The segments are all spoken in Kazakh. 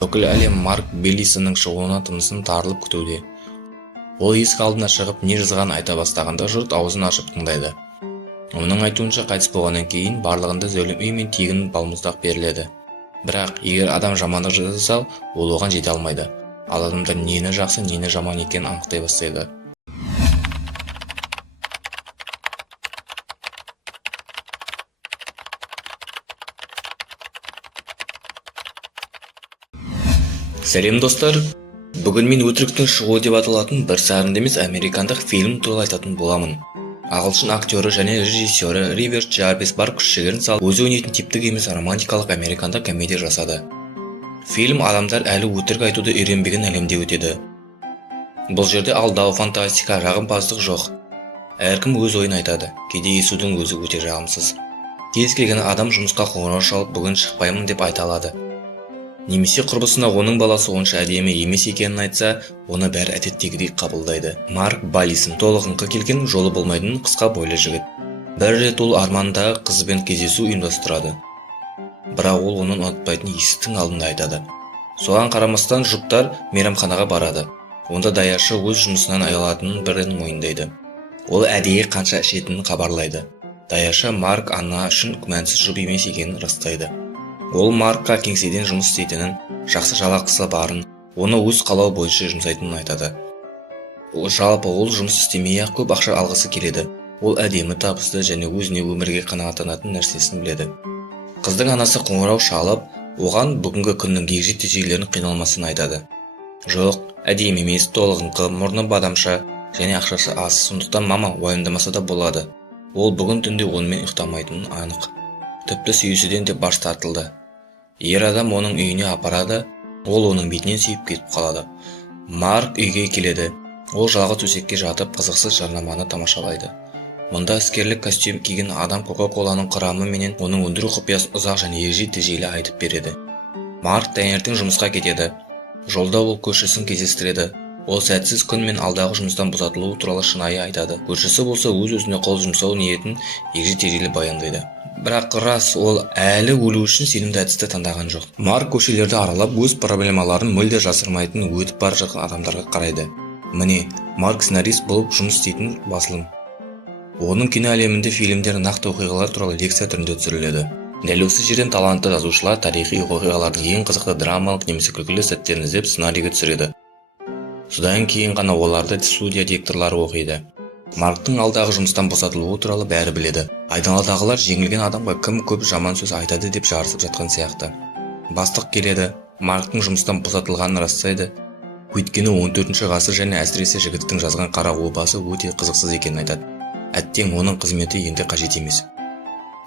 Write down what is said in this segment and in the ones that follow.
Бүкіл әлем Марк Беллисонның шығуына тынысын тарылып күтуде. Ол есік алдына шығып не жазғанын айта бастағанда жұрт аузын ашып тыңдайды. Оның айтуынша қайтыс болғаннан кейін барлығында зәулім үй мен тегін балмұздақ беріледі. Бірақ егер адам жамандық жасаса, ол оған жете алмайды. Ал адамдар нені жақсы, нені жаман екенін анықтай бастайды. Сәлем достар! Бүгін мен өтіріктің шығуы деп аталатын бір сарынды емес американдық фильм туралы айтатын боламын. Ағылшын актері және режиссері Риверс Джарвис бар күш-жігерін салып, өзі ойнайтын типтік емес романтикалық американдық комедия жасады. Фильм адамдар әлі өтірік айтуды үйренбеген әлемде өтеді. Бұл жерде алдау, фантастика, жағымпаздық жоқ. Әркім өз ойын айтады. Кейде естудің өзі өте жағымсыз. Кез келген адам жұмысқа қоңырау шалып, бүгін шықпаймын деп айта алады. Немесе құрбысына оның баласы онша әдемі емес екенін айтса, оны бәрі әдеттегідей қабылдайды. Марк Беллисон толығыңқы келген, жолы болмайтын қысқа бойлы жігіт. Бір рет ол армандағы қызбен кездесу ұйымдастырады. Бірақ ол оның ұнатпайтын есіктің алдында айтады. Соған қарамастан жұптар мейрамханаға барады. Онда даяшы өз жұмысынан айналатынын бірден мойындайды. Ол әдейі қанша ішетінін хабарлайды. Даяшы Марк ана үшін күмәнсіз жұп емес екенін растайды. Ол Маркқа кеңседен жұмыс істейтінін, жақсы жалақысы барын, оны өз қалауы бойынша жұмсайтынын айтады. Жалпы ол жұмыс істемей-ақ көп ақша алғысы келеді. Ол әдемі, табысты және өзіне өмірге қанағаттанатын нәрсесін біледі. Қыздың анасы қоңырау шалып, оған бүгінгі күннің егжей-тегжейлерін қиналмасын айтады. Жоқ, әдемі емес, толығыңқы, мұрны бадамша және ақшасы аз, сондықтан мама уайымдамаса да болады. Ол бүгін түнде онымен ұйықтамайтынын анық. Тіпті сүйісуден де баш тартылды. Ер адам оның үйіне апарады, ол оның бетінен сүйіп кетіп қалады. Марк үйге келеді. Ол жалғыз төсекке жатып қызықсыз жарнаманы тамашалайды. Мұнда іскерлік костюм киген адам Кока-Коланың құрамы менен оның өндіру құпиясын ұзақ және егжей-тегжейлі айтып береді. Марк таңертең жұмысқа кетеді. Жолда ол көршісін кездестіреді. Ол сәтсіз күн мен алдағы жұмыстан босатылуы туралы шынайы айтады. Көршісі болса өз-өзіне қол жұмсау ниетін егжей-тегжейлі баяндайды. Бірақ рас, ол әлі өлу үшін сенімді әдісті таңдаған жоқ. Марк көшелерді аралап, өз проблемаларын мүлде жасырмайтын өтіп бара жатқан адамдарға қарайды. Міне, Марк сценарист болып жұмыс істейтін басылым. Оның кино әлемінде фильмдер нақты оқиғалар туралы лекция түрінде түсіріледі. Дәл осы жерден талантты жазушылар тарихи оқиғалардың ең қызықты драмалық немесе күлкілі сәттерін іздеп сценарийге түсіреді. Содан кейін ғана оларды студия директорлары оқиды. Марктың алдағы жұмыстан босатылуы туралы бәрі біледі. Айдаладағылар жеңілген адамға кім көп жаман сөз айтады деп жарысып жатқан сияқты. Бастық келеді, Марктың жұмыстан босатылғанын растайды. Өйткені 14-ші ғасыр және әсіресе жігіттің жазған қара обасы өте қызықсыз екенін айтады. Әттең оның қызметі енді қажет емес.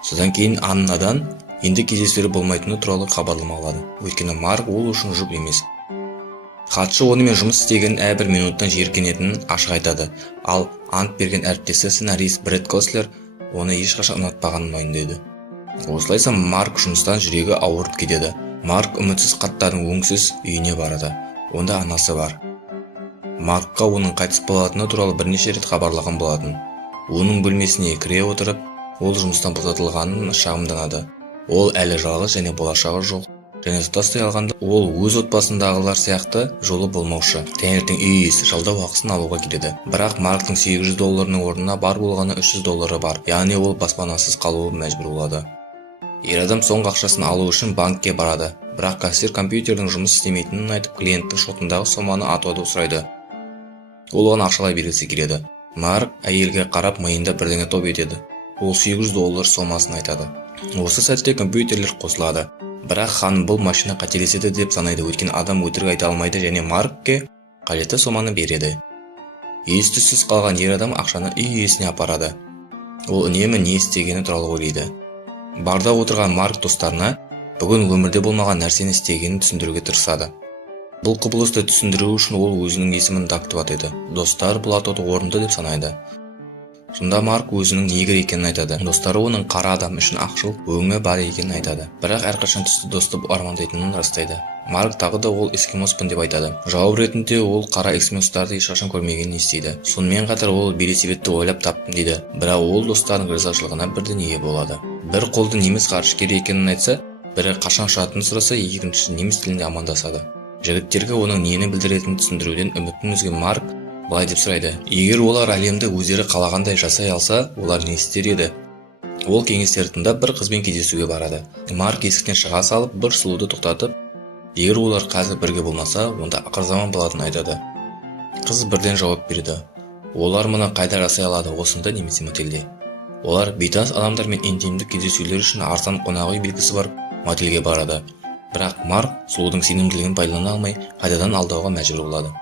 Содан кейін Аннадан енді кездесулер болмайтыны туралы хабарлама алады. Өйткені Марк ол үшін жұп емес. Хатшы онымен жұмыс істеген әрбір минуттан жиіркенетінін ашық айтады. Ал ант берген әріптесі сценарист Брэд Кослер оны ешқашан ұнатпағанын мойындайды. Осылайша Марк жұмыстан жүрегі ауырып кетеді. Марк үмітсіз қарттардың өңсіз үйіне барады. Онда анасы бар. Маркқа оның қайтыс болатыны туралы бірнеше рет хабарлаған болатын. Оның бөлмесіне кіре отырып, ол жұмыстан босатылғанын шағымданады. Ол әлі жалғыз және болашағы жоқ. Және тұтастай алғанда ол өз отбасындағылар сияқты жолы болмаушы. Таңертең үй иесі жалдау ақысын алуға келеді. Бірақ Марктың $800 орнына бар болғаны $300 бар. Яғни ол баспанасыз қалуы мәжбүр болады. Ер адам соңғы ақшасын алу үшін банкке барады. Бірақ кассир компьютердің жұмыс істемейтінін айтып, клиенттің шотындағы соманы атауды сұрайды. Ол оған ақшалай бергісі келеді. Марк әйелге қарап миында бірдеңе топ етеді. Ол $800 сомасын айтады. Осы сәтте компьютерлер қосылады. Бірақ ханым бұл машина қателеседі деп санайды, өйткені адам өтірік айта алмайды және Маркке қажетті соманы береді. Ес-түссіз қалған ер адам ақшаны үй иесіне апарады. Ол үнемі не істегені туралы ойлайды. Барда отырған Марк достарына бүгін өмірде болмаған нәрсені істегенін түсіндіруге тырысады. Бұл құбылысты түсіндіру үшін ол өзінің есімін дактып атайды. Достар бұл атауды орынды деп санайды. Сонда Марк өзінің негр екенін айтады. Достары оның қара адам үшін ақшыл өңі бар екенін айтады. Бірақ әрқашан түсті досты армандайтынын растайды. Марк тағы да ол эскимоспын деп айтады. Жауап ретінде ол қара эскимостарды ешқашан көрмегенін естиді. Сонымен қатар ол велосипедті ойлап таптым дейді. Бірақ ол достарының ризашылығына бірден ие болады. Бір қолды неміс ғарышкері екенін айтса, Бірі қашан ұшатынын сұраса, екіншісі неміс тілінде амандасады. Жігіттерге оның нені білдіретінін түсіндіруден үмітін үзген Марк былай деп сұрайды: егер олар әлемді өздері қалағандай жасай алса, олар не істер еді? Ол кеңестерді тыңдап бір қызбен кездесуге барады. Марк есіктен шыға салып, бір сұлуды тоқтатып, егер олар қазір бірге болмаса, онда ақырзаман болатынын айтады. Қыз бірден жауап береді: олар мұны қайда жасай алады, осында немесе мотельде? Олар бейтаныс адамдармен интимдік кездесулер үшін арзан қонақ үй белгісі бар мотельге барады. Бірақ Марк сұлудың сенімділігін пайдалана алмай, қайтадан алдауға мәжбүр болады.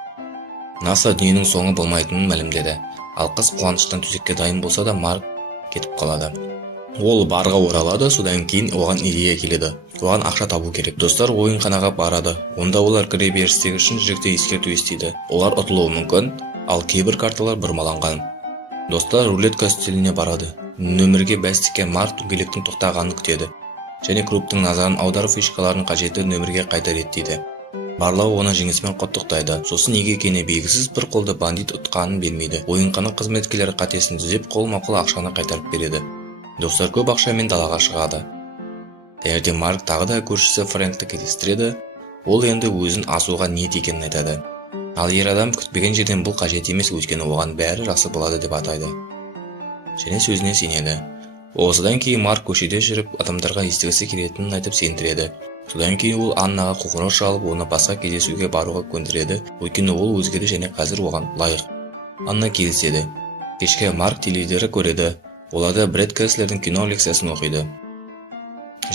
НАСА дүниенің соңы болмайтынын мәлімдеді. Ал қыз қуаныштан төсекке дайын болса да, Марк кетіп қалады. Ол барға оралады, содан кейін оған идея келеді. Оған ақша табу керек. Достар ойынханаға барады. Онда олар кіре берістегі үшін жігітті ескерту естиді. Олар ұтылуы мүмкін, ал кейбір карталар бұрмаланған. Достар рулетка үстеліне барады. Нөмірге бәс тіккен Марк дөңгелектің тоқтағанын күтеді. Және клубтың назарын аударып фишкаларын қажетті нөмірге қайта реттейді. Барлау оны жеңісімен құттықтайды. Сосын неге екені белгісіз бір қолды бандит ұтқанын бермейді. Ойынхана қызметкерлері қатесін түзеп, қолма-қол ақшаны қайтарып береді. Достар көп ақшамен далаға шығады. Таңертең Марк тағы да көршісі Фрэнкті кездестіреді. Ол енді өзін асуға ниет екенін айтады. Ал ер адам күтпеген жерден бұл қажет емес, өйткені оған бәрі жақсы болады деп атайды. Және сөзіне сенеді. Осыдан кейін Марк көшеде жүріп, адамдарға естігісі келетінін айтып сендіреді. Содан кейін ол Аннаға қоңырау шалып, оны басқа кездесуге баруға көндіреді, өйткені ол өзгеді және қазір оған лайық. Анна келіседі. Кешке Марк теледидар көреді. Оларда Брэд Кэслердің кино лекциясын оқиды.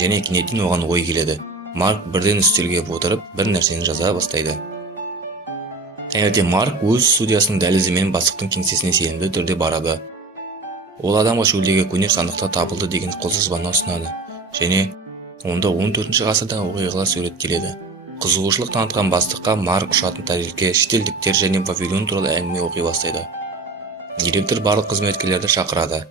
Және кенеттен оған ой келеді. Марк бірден үстелге отырып, бір нәрсені жаза бастайды. Таңертең Марк өз студиясының дәлізімен бастықтың кеңсесіне сенімді түрде барады. Ол адамға шөлдегі көне сандықта табылды деген қолжазбаны ұсынады. Және онда 14-ші ғасырдағы оқиғалар суреттеледі. Қызығушылық танытқан бастыққа Марк ұшатын тарихке, шетелдіктер және Вавилон туралы әңгіме оқи бастайды. Директор барлық қызметкерлерді шақырады.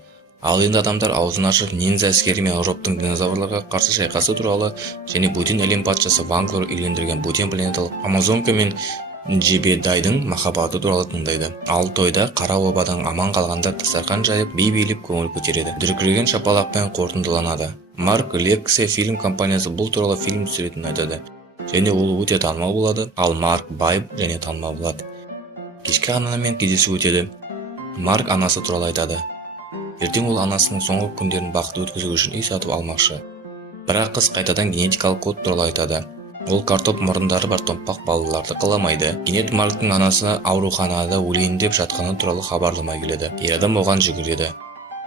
Ал енді адамдар аузын ашып нинза әскері мен Роптың динозаврларға қарсы шайқасы туралы және бөтен әлем патшасы Ванглор үйлендірген бөтен планеталық Амазонка мен Джебедайдың махаббаты туралы тыңдайды. Ал тойда қара обадан аман қалғандар дастархан жайып, би билеп көңіл көтереді. Дүркіреген шапалақпен қорытындыланады. Марк Лексе фильм компаниясы бұл туралы фильм түсіретінін айтады. Және ол өте танымал болады, ал Марк бай және танымал болады. Кешке анамен кездесу өтеді. Марк анасы туралы айтады. Ертең ол анасының соңғы күндерін бақытты өткізу үшін үй сатып алмақшы. Бірақ қыз қайтадан генетикалық код туралы айтады. Ол картоп мұрындары бар томпақ балаларды қаламайды. Кенет Марктың анасы ауруханада өлейін деп жатқаны туралы хабарлама келеді. Ер адам оған жүгіреді.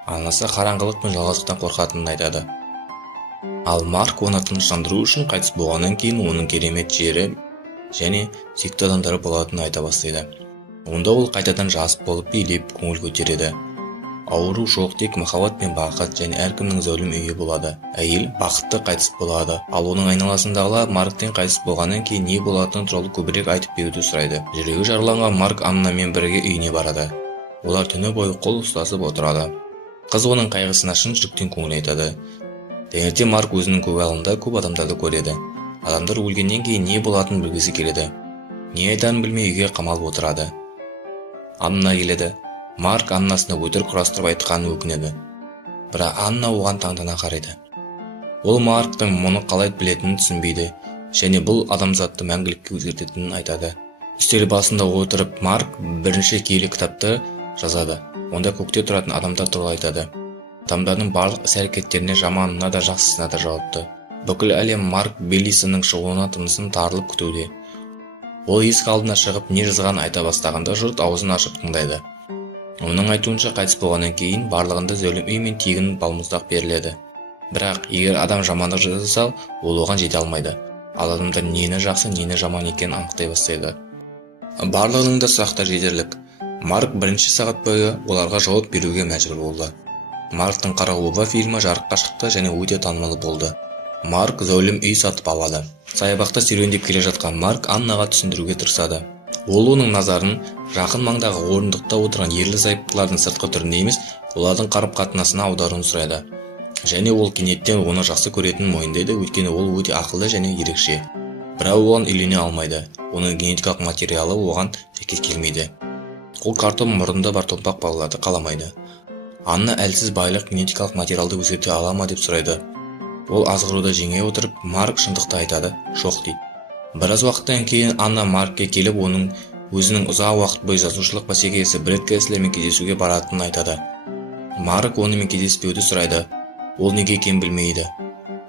Анасы қараңғылық пен жалғыздықтан қорқатынын айтады. Ал Марк оны тыныштандыру үшін қайтыс болғаннан кейін оның керемет жері және сүйікті адамдары болатынын айта бастайды. Онда ол қайтадан жас болып билеп көңіл көтереді. Ауру жоқ, тек махаббат пен бақыт және әркімнің зәулім үйі болады. Әйел бақытты қайтыс болады. Ал оның айналасындағылар Марктен қайтыс болғаннан кейін не болатыны туралы көбірек айтып беруді сұрайды. Жүрегі жараланған Марк Аннамен бірге үйіне барады. Олар түні бойы қол ұстасып отырады. Қыз оның қайғысына шын жүректен көңіл айтады. Таңертең Марк өзінің көгалында көп адамдарды көреді. Адамдар өлгеннен кейін не болатынын білгісі келеді. Не айтарын білмей үйге қамалып отырады. Анна келеді. Марк Аннасына өтірік құрастырып айтқанын өкінеді. Бірақ Анна оған таңдана қарайды. Ол Марктың мұны қалай білетінін түсінбейді, және бұл адамзатты мәңгілікке өзгертетінін айтады. Үстел басында отырып Марк бірінші киелі кітапты жазады. Онда көкте тұратын адамдар туралы айтады. Адамдардың барлық іс-әрекеттеріне, жаманына да жақсысына да жауапты. Бүкіл әлем Марк Беллисонның шығуына тынысын тарылып күтуде. Ол есік алдына шығып не жазғанын айта бастағанда жұрт аузын ашып тыңдайды. Оның айтуынша қайтыс болғаннан кейін барлығында зәулім үй мен тегін балмұздақ беріледі. Бірақ егер адам жамандық жасаса, ол оған жете алмайды. Ал адамдар нені жақсы, нені жаман екенін анықтай бастайды. Барлығының да сұрақтар жетерлік. Марк бірінші сағат бойы оларға жауап беруге мәжбүр болды. Марктың қара оба фильмі жарыққа шықты және өте танымал болды. Марк зәулім үй сатып алады. Саябақта серуендеп келе жатқан Марк Аннаға түсіндіруге тырысады. Ол оның назарын жақын маңдағы орындықта отырған ерлі-зайыптылардың сыртқы түріне емес, олардың қарым-қатынасына аударуын сұрайды. Және ол кенеттен оны жақсы көретінін мойындайды, өйткені ол өте ақылды және ерекше. Бірақ оған үйлене алмайды. Оның генетикалық материалы оған сәйкес келмейді. Ол картоп мұрында бар томпақ балаларды қаламайды. Анна әлсіз байлық генетикалық материалды өзгерте ала ма деп сұрайды. Ол азғыруды жеңе отырып, Марк шындықты айтады, шоқ дейді. Біраз уақыттан кейін Анна Маркке келіп, оның өзінің ұзақ уақыт бойы жазушылық бәсекесі Бред Кеслермен кездесуге баратынын айтады. Марк онымен кездеспеуді сұрайды. Ол неге екенін білмейді.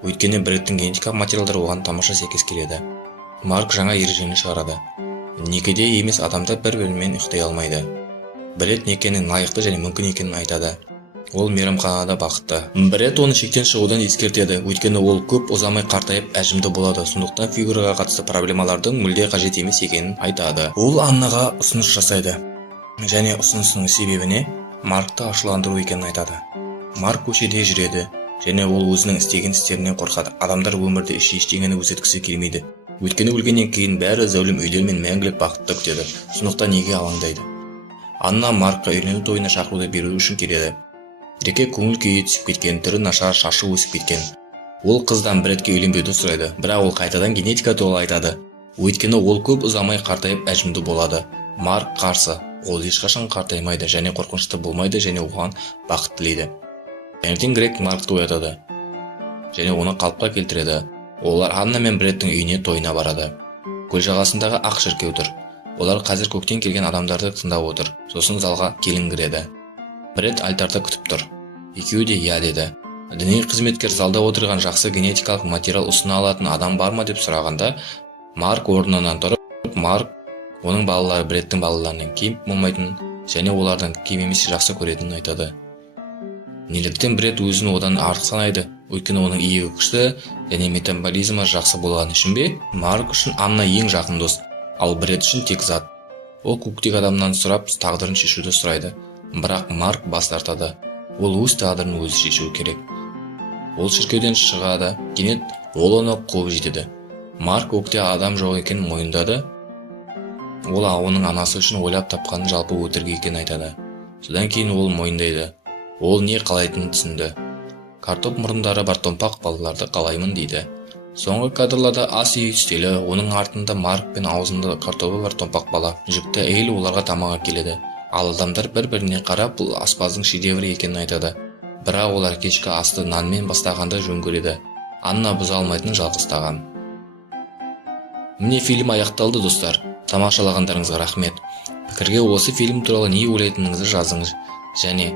Өйткені Бредтің генетикалық материалдары оған тамаша сәйкес келеді. Марк жаңа ережені шығарады. Некеде емес адамдар бір-бірімен ұйықтай алмайды. Бред некенің лайықты және мүмкін екенін айтады. Ол мейрамханада бақытты. Бред оны шектен шығудан ескертеді, өйткені ол көп ұзамай қартайып әжімді болады, сондықтан фигураға қатысты проблемалардың мүлде қажет емес екенін айтады. Ол Аннаға ұсыныс жасайды, және ұсынысының себебіне Маркты ашуландыру екенін айтады. Марк көшеде жүреді, және ол өзінің істеген істерінен қорқады. Адамдар өмірде ештеңені өзгерткісі келмейді. Өйткені өлгеннен кейін бәрі зәулім үйлер мен мәңгілік бақытты күтеді. Сондықтан неге алаңдайды? Анна Маркқа үйлену тойына шақыруды беру үшін келеді. Реке көңіл күйі түсіп кеткен, түрі нашар, шашы өсіп кеткен. Ол қыздан Бредке үйленбеуді сұрайды, бірақ ол қайтадан генетика туралы айтады. Өйткені ол көп ұзамай қартайып әжімді болады. Марк қарсы. Ол ешқашан қартаймайды және қорқынышты болмайды, және оған бақыт тілейді. Таңертең Грег Маркты оятады және оны қалыпқа келтіреді. Олар Анна мен Бредтің үйіне тойына барады. Көл жағасындағы ақ шіркеу тұр. Олар қазір көктен келген адамдарды тыңдап отыр. Сосын залға келін кіреді. Бред альтарда күтіп тұр. Екеуі де иә деді. Діни қызметкер залда отырған жақсы генетикалық материал ұсына алатын адам бар ма деп сұрағанда, Марк орнынан тұрып, Марк оның балалары Бредтің балаларының кем болмайтынын және олардың кем емес жақсы көретінін айтады. Неліктен Бред өзін одан артық санайды? Өйткені оның иегі күшті және метаболизмі жақсы болған үшін бе? Марк үшін Анна ең жақын дос, ал Бред үшін тек зат. Ол көктегі адамнан сұрап, тағдырын шешуді сұрайды. Бірақ Марк бас тартады. Ол өз тағдырын өзі шешуі керек. Ол шіркеуден шығады, кенет ол оны қуып жетеді. Марк көкте адам жоқ екенін мойындады. Ол оның анасы үшін ойлап тапқанын жалпы өтірік екенін айтады. Содан кейін ол мойындайды. Ол не қалайтынын түсінді. Картоп мұрындары бар томпақ балаларды қалаймын дейді. Соңғы кадрларда ас үй үстелі, оның артында Марк пен аузында картопы бар томпақ бала. Жүкті әйел оларға тамаға келеді. Ал адамдар бір-біріне қарап, бұл аспаздың шедеврі екенін айтады. Бірақ олар кешкі асты нанмен бастағанды жөн көреді. Анна бұза алмайтын жалғыз тағам. Міне фильм аяқталды, достар. Тамашалағандарыңызға рахмет. Пікірге осы фильм туралы не ойлайтыныңызды жазыңыз және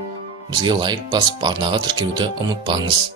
бізге лайк басып арнаға тіркелуді ұмытпаңыз.